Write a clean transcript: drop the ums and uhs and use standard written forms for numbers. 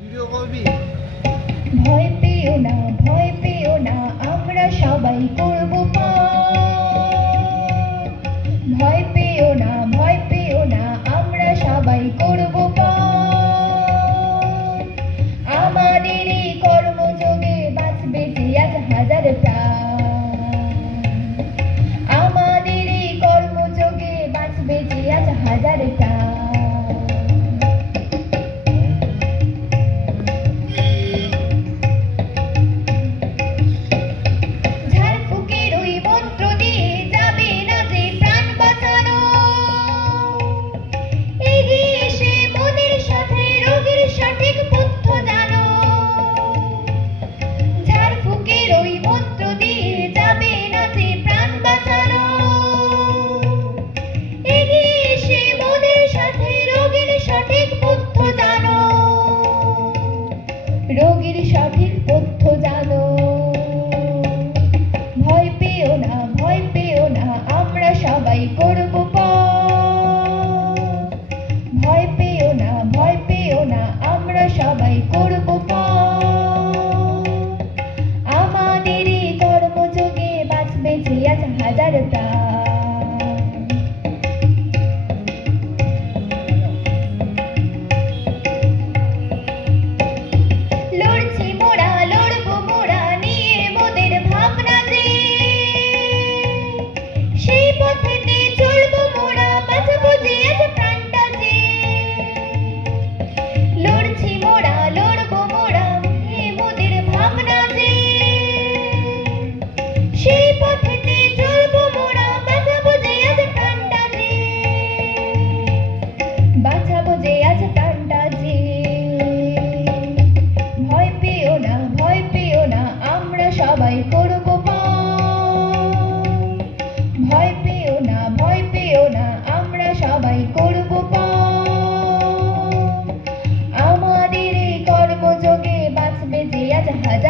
Video করবি? ভয় পেও না, ভয় পেও না, আমরা সবাই করব পার। ভয় পেও না, ভয় পেও না, আমরা সবাই করব পার। আমাদের এই কর্মযোগে বাঁচবে যে আজ হাজার প্রাণ। আমাদের এই কর্মযোগে বাঁচবে যে আজ হাজার প্রাণ। ঝাড়ফুঁকের ওই মন্ত্র দিয়ে যাবে না যে প্রাণ বাঁচানো। এগিয়ে এসে মোদের সাথে রোগীর সঠিক পথ্য জানো। ঝাড়ফুঁকের ওই মন্ত্র দিয়ে যাবে না যে প্রাণ বাঁচানো। এগিয়ে এসে মোদের সাথে রোগীর সঠিক পথ্য জানো। রোগীর সঠিক পথ্য জানো। ভয় পেও না, ভয় পেও না, আমরা সবাই করব পার। ভয় পেও না, ভয় পেও না, আমরা সবাই করব পার। আমাদের এই কর্মযোগে বাঁচবে যে আজ হাজার প্রাণ। লড়ছি মোরা, লড়বো মোরা, নিয়ে মোদের ভাবনা যে। সেই পথেতে চলবো মোরা, বাঁচাবো যে আজ প্রাণটা যে। লড়ছি মোরা, লড়বো মোরা, নিয়ে মোদের ভাবনা যে। সেই পথেতে চলবো মোরা, বাঁচাবো যে আজ প্রাণটা যে। বাঁচাবো যে আজ প্রাণটা যে। ভয় পেও না, ভয় পেও না, আমরা সবাই করব পার। ভয় পেও না, ভয় পেও না, আমরা সবাই করব পার। আমাদের এই কর্মযোগে বাঁচবে যে আজ হাজার